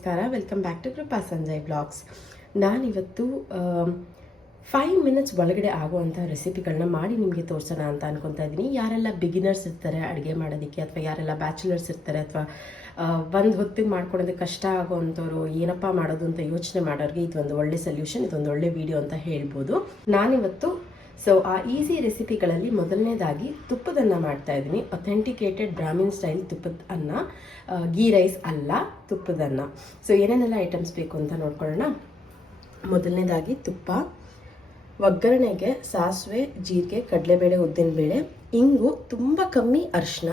ನಮಸ್ಕಾರ, welcome back to Krupa Sanjay blogs. ನಾನಿವತ್ತು 5 minutes ಒಳಗಡೆ ಆಗುವಂಥ ರೆಸಿಪಿಗಳನ್ನ ಮಾಡಿ ನಿಮಗೆ ತೋರಿಸೋಣ ಅಂತ ಅನ್ಕೊತಾ ಇದ್ದೀನಿ. ಯಾರೆಲ್ಲ ಬಿಗಿನರ್ಸ್ ಇರ್ತಾರೆ ಅಡುಗೆ ಮಾಡೋದಕ್ಕೆ, ಅಥವಾ ಯಾರೆಲ್ಲ ಬ್ಯಾಚುಲರ್ಸ್ ಇರ್ತಾರೆ, ಅಥವಾ ಒಂದು ಹೊತ್ತಿಗೆ ಮಾಡ್ಕೊಳೋದಕ್ಕೆ ಕಷ್ಟ ಆಗೋವಂಥವ್ರು, ಏನಪ್ಪ ಮಾಡೋದು ಅಂತ ಯೋಚನೆ ಮಾಡೋರಿಗೆ ಇದೊಂದು ಒಳ್ಳೆ ಸೊಲ್ಯೂಷನ್, ಇದೊಂದು ಒಳ್ಳೆ ವಿಡಿಯೋ ಅಂತ ಹೇಳ್ಬೋದು. ನಾನಿವತ್ತು ಆ ಈಸಿ ರೆಸಿಪಿಗಳಲ್ಲಿ ಮೊದಲನೇದಾಗಿ ತುಪ್ಪದನ್ನ ಮಾಡ್ತಾ ಇದ್ದೀನಿ. ಅಥೆಂಟಿಕೇಟೆಡ್ ಬ್ರಾಹ್ಮಿನ್ ಸ್ಟೈಲ್ ತುಪ್ಪದ ಅನ್ನ, ಗೀ ರೈಸ್ ಅಲ್ಲ, ತುಪ್ಪದನ್ನ. ಏನೇನೆಲ್ಲ ಐಟಮ್ಸ್ ಬೇಕು ಅಂತ ನೋಡ್ಕೊಳ್ಳೋಣ. ಮೊದಲನೇದಾಗಿ ತುಪ್ಪ, ಒಗ್ಗರಣೆಗೆ ಸಾಸಿವೆ, ಜೀರಿಗೆ, ಕಡಲೆಬೇಳೆ, ಉದ್ದಿನಬೇಳೆ, ಇಂಗು, ತುಂಬ ಕಮ್ಮಿ ಅರಿಶಿನ,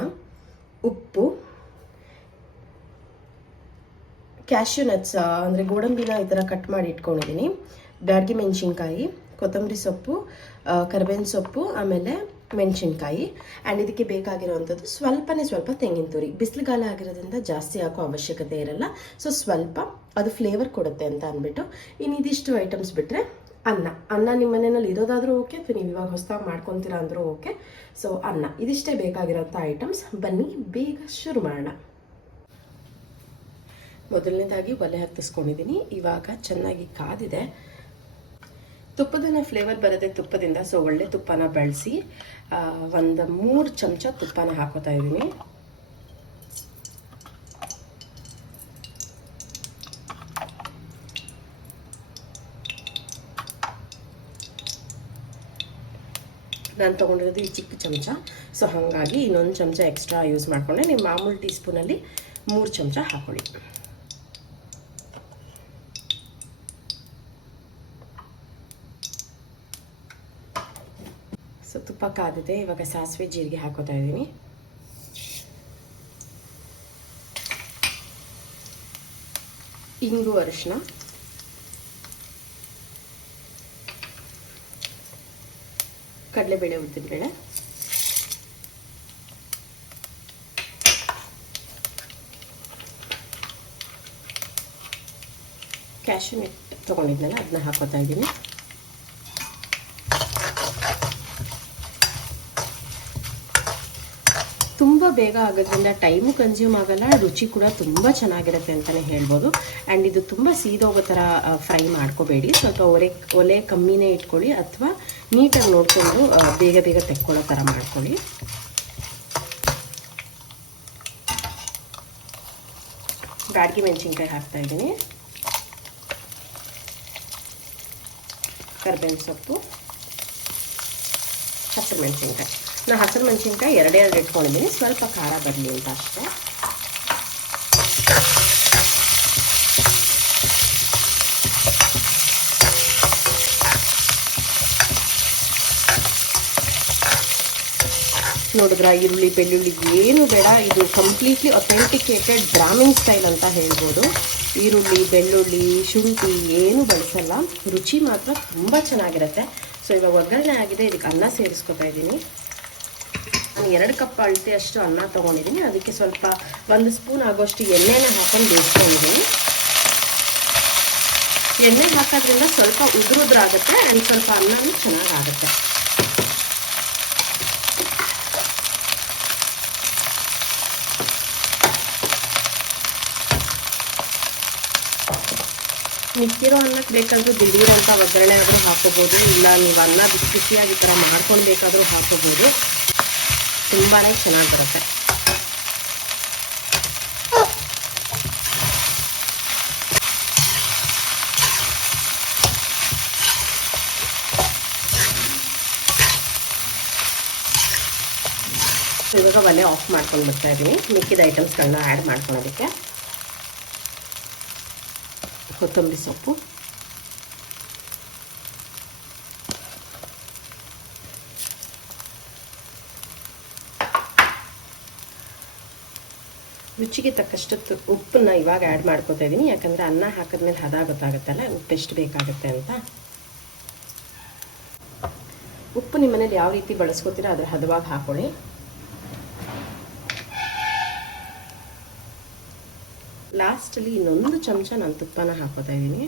ಉಪ್ಪು, ಕ್ಯಾಶ್ಯೂ ನಟ್ಸ್ ಅಂದರೆ ಗೋಡಂಬಿನ ಈ ಥರ ಕಟ್ ಮಾಡಿ ಇಟ್ಕೊಂಡಿದ್ದೀನಿ, ಬ್ಯಾಡಗಿ ಮೆಣಸಿನ್ಕಾಯಿ, ಕೊತ್ತಂಬರಿ ಸೊಪ್ಪು, ಕರಿಬೇವಿನ ಸೊಪ್ಪು, ಆಮೇಲೆ ಮೆಣಸಿನ್ಕಾಯಿ. ಆ್ಯಂಡ್ ಇದಕ್ಕೆ ಬೇಕಾಗಿರೋವಂಥದ್ದು ಸ್ವಲ್ಪ ತೆಂಗಿನ ತುರಿ. ಬಿಸಿಲುಗಾಲ ಆಗಿರೋದ್ರಿಂದ ಜಾಸ್ತಿ ಹಾಕೋ ಅವಶ್ಯಕತೆ ಇರಲ್ಲ, ಸ್ವಲ್ಪ ಅದು ಫ್ಲೇವರ್ ಕೊಡುತ್ತೆ ಅಂತ ಅಂದ್ಬಿಟ್ಟು. ಇನ್ನು ಇದಿಷ್ಟು ಐಟಮ್ಸ್ ಬಿಟ್ಟರೆ ಅನ್ನ ನಿಮ್ಮ ಮನೆಯಲ್ಲಿ ಇರೋದಾದರೂ ಓಕೆ, ಅಥವಾ ನೀವು ಇವಾಗ ಹೊಸದಾಗಿ ಮಾಡ್ಕೊತೀರಾ ಅಂದರೂ ಓಕೆ. ಅನ್ನ, ಇದಿಷ್ಟೇ ಬೇಕಾಗಿರೋಂಥ ಐಟಮ್ಸ್. ಬನ್ನಿ ಬೇಗ ಶುರು ಮಾಡೋಣ. ಮೊದಲನೇದಾಗಿ ಒಲೆ ಹತ್ತಿಸ್ಕೊಂಡಿದ್ದೀನಿ. ಇವಾಗ ಚೆನ್ನಾಗಿ ಕಾದಿದೆ. ತುಪ್ಪದನ್ನ ಫ್ಲೇವರ್ ಬರುತ್ತೆ ತುಪ್ಪದಿಂದ, ಒಳ್ಳೆ ತುಪ್ಪನ ಬಳಸಿ ಒಂದು 3 ಚಮಚ ತುಪ್ಪನ ಹಾಕೋತಾ ಇದ್ದೀನಿ. ನಾನು ತೊಗೊಂಡಿರೋದು ಈ ಚಿಕ್ಕ ಚಮಚ, ಹಾಗಾಗಿ ಇನ್ನೊಂದು ಚಮಚ ಎಕ್ಸ್ಟ್ರಾ ಯೂಸ್ ಮಾಡಿಕೊಂಡೆ. ನೀವು ಮಾಮೂಲಿ ಟೀ ಸ್ಪೂನಲ್ಲಿ 3 ಚಮಚ ಹಾಕೊಳ್ಳಿ. ತುಪ್ಪ ಕಾದಿದೆ. ಇವಾಗ ಸಾಸಿವೆ, ಜೀರಿಗೆ ಹಾಕೋತಾ ಇದ್ದೀನಿ. ಇಂಗು, ಅರಿಶಿನ, ಕಡಲೆಬೇಳೆ, ಉದ್ದಿನಬೇಳೆ, ಕ್ಯಾಶ್ಯೂ ನಟ್ ತೊಗೊಂಡಿದ್ನಲ್ಲ ಅದನ್ನ ಹಾಕೋತಾ ಇದ್ದೀನಿ. ತುಂಬ ಬೇಗ ಆಗೋದ್ರಿಂದ ಟೈಮು ಕನ್ಸ್ಯೂಮ್ ಆಗಲ್ಲ, ರುಚಿ ಕೂಡ ತುಂಬ ಚೆನ್ನಾಗಿರುತ್ತೆ ಅಂತಲೇ ಹೇಳ್ಬೋದು. ಆ್ಯಂಡ್ ಇದು ತುಂಬ ಸೀದೋಗೋ ಥರ ಫ್ರೈ ಮಾಡ್ಕೋಬೇಡಿ, ಸ್ವಲ್ಪ ಒಲೆ ಕಮ್ಮಿನೇ ಇಟ್ಕೊಳ್ಳಿ, ಅಥವಾ ನೀಟಾಗಿ ನೋಡಿಕೊಂಡು ಬೇಗ ತೆಕ್ಕೊಳ್ಳೋ ಥರ ಮಾಡ್ಕೊಳ್ಳಿ. ಬ್ಯಾಡಗಿ ಮೆಣಸಿನ್ಕಾಯಿ ಹಾಕ್ತಾ ಇದ್ದೀನಿ, ಕರಿಬೇವಿನ ಸೊಪ್ಪು, ಹಸಿರು ಮೆಣಸಿನ್ಕಾಯಿ. ನಾನು ಹಸಿರು ಮೆಣಸಿನ್ಕಾಯಿ 2 ಇಟ್ಕೊಂಡಿದ್ದೀನಿ, ಸ್ವಲ್ಪ ಖಾರ ಬರಲಿ ಅಂತ ಅಷ್ಟೇ. ನೋಡಿದ್ರ, ಈರುಳ್ಳಿ, ಬೆಳ್ಳುಳ್ಳಿ ಏನು ಬೇಡ. ಇದು ಕಂಪ್ಲೀಟ್ಲಿ ಅಥೆಂಟಿಕೇಟೆಡ್ ಬ್ರಾಹ್ಮಿನ್ ಸ್ಟೈಲ್ ಅಂತ ಹೇಳ್ಬೋದು. ಈರುಳ್ಳಿ, ಬೆಳ್ಳುಳ್ಳಿ, ಶುಂಠಿ ಏನು ಬಳಸಲ್ಲ, ರುಚಿ ಮಾತ್ರ ತುಂಬ ಚೆನ್ನಾಗಿರುತ್ತೆ. ಇವಾಗ ಒಗ್ಗರಣೆ ಆಗಿದೆ, ಇದಕ್ಕೆ ಅನ್ನ ಸೇರಿಸ್ಕೊತಾ ಇದ್ದೀನಿ. ನಾನು 2 ಕಪ್ ಅಳತೆ ಅಷ್ಟು ಅನ್ನ ತೊಗೊಂಡಿದ್ದೀನಿ. ಅದಕ್ಕೆ ಸ್ವಲ್ಪ 1 ಸ್ಪೂನ್ ಆಗೋಷ್ಟು ಎಣ್ಣೆನ ಹಾಕೊಂಡು ಬೇಯಿಸ್ಕೊಂಡಿದ್ದೀನಿ. ಎಣ್ಣೆ ಹಾಕೋದ್ರಿಂದ ಸ್ವಲ್ಪ ಉದುರುದ್ರಾಗುತ್ತೆ ಆ್ಯಂಡ್ ಸ್ವಲ್ಪ ಅನ್ನನೂ ಚೆನ್ನಾಗಾಗುತ್ತೆ. ಮಿಕ್ಕಿರೋ ಅನ್ನಕ್ಕೆ ಬೇಕಾದರೂ ದಿಢೀರಂತ ಒಗ್ಗರಣೆ ಆದರೂ ಹಾಕೋಬೋದು, ಇಲ್ಲ ನೀವು ಅನ್ನ ಬಿಸಿ ಬಿಸಿಯಾಗಿ ಈ ಥರ ಮಾಡ್ಕೊಂಡು ಬೇಕಾದರೂ ಹಾಕೋಬೋದು. ತುಂಬಾ ಚೆನ್ನಾಗಿ ಬರುತ್ತೆ. ಇವಾಗ ಒಲೆ ಆಫ್ ಮಾಡ್ಕೊಂಡು ಬರ್ತಾ ಇದ್ದೀನಿ. ಮಿಕ್ಕಿದ ಐಟಮ್ಸ್ಗಳನ್ನ ಆ್ಯಡ್ ಮಾಡ್ಕೊಳ್ಳೋದಕ್ಕೆ ಕೊತ್ತಂಬರಿ ಸೊಪ್ಪು, ರುಚಿಗೆ ತಕ್ಕಷ್ಟು ಉಪ್ಪನ್ನ ಇವಾಗ ಆ್ಯಡ್ ಮಾಡ್ಕೊತಾ ಇದ್ದೀನಿ, ಯಾಕಂದರೆ ಅನ್ನ ಹಾಕಿದ್ಮೇಲೆ ಹದ ಗೊತ್ತಾಗುತ್ತಲ್ಲ ಉಪ್ಪು ಎಷ್ಟು ಬೇಕಾಗುತ್ತೆ ಅಂತ. ಉಪ್ಪು ನಿಮ್ಮ ಮನೇಲಿ ಯಾವ ರೀತಿ ಬಳಸ್ಕೊತೀರಾ ಅದರ ಹದವಾಗಿ ಹಾಕೊಳ್ಳಿ. ಲಾಸ್ಟಲ್ಲಿ ಇನ್ನೊಂದು ಚಮಚ ನಾನು ತುಪ್ಪನ ಹಾಕೋತಾ ಇದ್ದೀನಿ.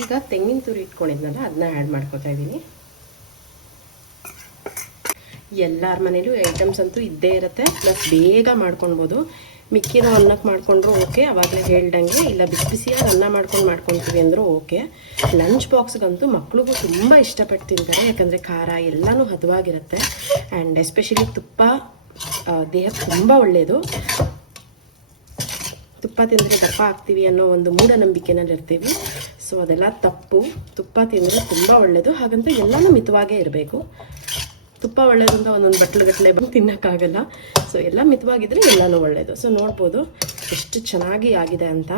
ಈಗ ತೆಂಗಿನ ತುರಿ ಇಟ್ಕೊಂಡಿದ್ನಲ್ಲ ಅದನ್ನ ಆ್ಯಡ್ ಮಾಡ್ಕೋತಾ ಇದ್ದೀನಿ. ಎಲ್ಲರ ಮನೇಲೂ ಐಟಮ್ಸ್ ಅಂತೂ ಇದ್ದೇ ಇರುತ್ತೆ, ಪ್ಲಸ್ ಬೇಗ ಮಾಡ್ಕೊಳ್ಬೋದು. ಮಿಕ್ಕಿನ ಅನ್ನಕ್ಕೆ ಮಾಡಿಕೊಂಡ್ರು ಓಕೆ, ಆವಾಗಲೇ ಹೇಳ್ದಂಗೆ. ಇಲ್ಲ ಬಿಸಿ ಬಿಸಿಯಾಗಿ ಅನ್ನ ಮಾಡ್ಕೊತೀವಿ ಅಂದರೂ ಓಕೆ. ಲಂಚ್ ಬಾಕ್ಸ್ಗಂತೂ ಮಕ್ಳಿಗೂ ತುಂಬ ಇಷ್ಟಪಟ್ಟು ತಿಂತಾರೆ, ಯಾಕಂದರೆ ಖಾರ ಎಲ್ಲನೂ ಹದವಾಗಿರುತ್ತೆ. ಆ್ಯಂಡ್ ಎಸ್ಪೆಷಲಿ ತುಪ್ಪ ದೇಹಕ್ಕೆ ತುಂಬ ಒಳ್ಳೆಯದು. ತುಪ್ಪ ತಿಂದರೆ ದಪ್ಪ ಆಗ್ತೀವಿ ಅನ್ನೋ ಒಂದು ಮೂಢನಂಬಿಕೆನಲ್ಲಿ ಇರ್ತೀವಿ. ಸೊ ಅದೆಲ್ಲ ತಪ್ಪು. ತುಪ್ಪ ತಿಂದರೆ ತುಂಬ ಒಳ್ಳೆಯದು. ಹಾಗಂತ ಎಲ್ಲನೂ ಮಿತವಾಗೇ ಇರಬೇಕು. ತುಪ್ಪ ಒಳ್ಳೆಯದು ಅಂತ ಒಂದೊಂದು ಬಟ್ಲುಗಟ್ಟಲೆ ಬಂದು ತಿನ್ನೋಕ್ಕಾಗಲ್ಲ. ಸೊ ಎಲ್ಲ ಮಿತವಾಗಿದ್ದರೆ ಎಲ್ಲನೂ ಒಳ್ಳೆಯದು. ಸೊ ನೋಡ್ಬೋದು ಎಷ್ಟು ಚೆನ್ನಾಗಿ ಆಗಿದೆ ಅಂತ.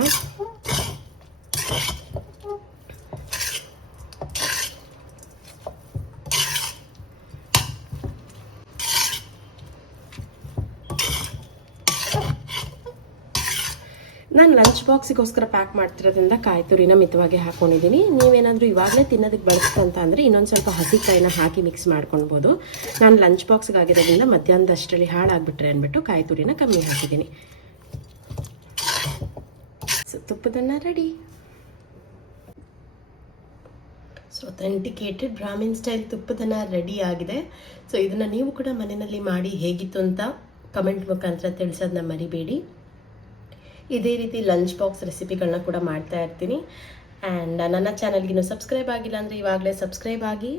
ನಾನು ಲಂಚ್ ಬಾಕ್ಸಿಗೋಸ್ಕರ ಪ್ಯಾಕ್ ಮಾಡ್ತಿರೋದ್ರಿಂದ ಕಾಯಿ ತುರಿನ ಮಿತವಾಗಿ ಹಾಕ್ಕೊಂಡಿದ್ದೀನಿ. ನೀವೇನಾದರೂ ಇವಾಗಲೇ ತಿನ್ನೋದಕ್ಕೆ ಬಳಸ್ತಂತ ಅಂದರೆ ಇನ್ನೊಂದು ಸ್ವಲ್ಪ ಹಸಿಕಾಯಿನ ಹಾಕಿ ಮಿಕ್ಸ್ ಮಾಡ್ಕೊಳ್ಬೋದು. ನಾನು ಲಂಚ್ ಬಾಕ್ಸ್ಗೆ ಆಗಿರೋದ್ರಿಂದ ಮಧ್ಯಾಹ್ನದಷ್ಟರಲ್ಲಿ ಹಾಳಾಗ್ಬಿಟ್ರೆ ಅಂದ್ಬಿಟ್ಟು ಕಾಯಿ ತುರಿನ ಕಮ್ಮಿ ಹಾಕಿದ್ದೀನಿ. ಸೊ ತುಪ್ಪದನ್ನ ready. So authenticated Brahmin style ತುಪ್ಪದನ್ನ ರೆಡಿ ಆಗಿದೆ. ಸೊ ಇದನ್ನು ನೀವು ಕೂಡ ಮನೆಯಲ್ಲಿ ಮಾಡಿ ಹೇಗಿತ್ತು ಅಂತ ಕಮೆಂಟ್ ಮುಖಾಂತರ ತಿಳಿಸೋದನ್ನ ಮರಿಬೇಡಿ. ಇದೇ ರೀತಿ ಲಂಚ್ ಬಾಕ್ಸ್ ರೆಸಿಪಿಗಳನ್ನ ಕೂಡ ಮಾಡ್ತಾ ಇರ್ತೀನಿ. ಆ್ಯಂಡ್ ನನ್ನ ಚಾನಲ್ಗಿನ್ನೂ ಸಬ್ಸ್ಕ್ರೈಬ್ ಆಗಿಲ್ಲ ಅಂದರೆ ಇವಾಗಲೇ ಸಬ್ಸ್ಕ್ರೈಬ್ ಆಗಿ,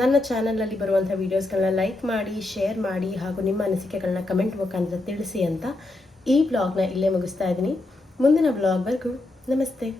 ನನ್ನ ಚಾನಲಲ್ಲಿ ಬರುವಂಥ ವೀಡಿಯೋಸ್ಗಳನ್ನ ಲೈಕ್ ಮಾಡಿ, ಶೇರ್ ಮಾಡಿ, ಹಾಗೂ ನಿಮ್ಮ ಅನಿಸಿಕೆಗಳನ್ನ ಕಮೆಂಟ್ ಮುಖಾಂತರ ತಿಳಿಸಿ ಅಂತ ಈ ಬ್ಲಾಗ್ನ ಇಲ್ಲೇ ಮುಗಿಸ್ತಾ ಇದ್ದೀನಿ. ಮುಂದಿನ ಬ್ಲಾಗ್ವರೆಗೂ ನಮಸ್ತೆ.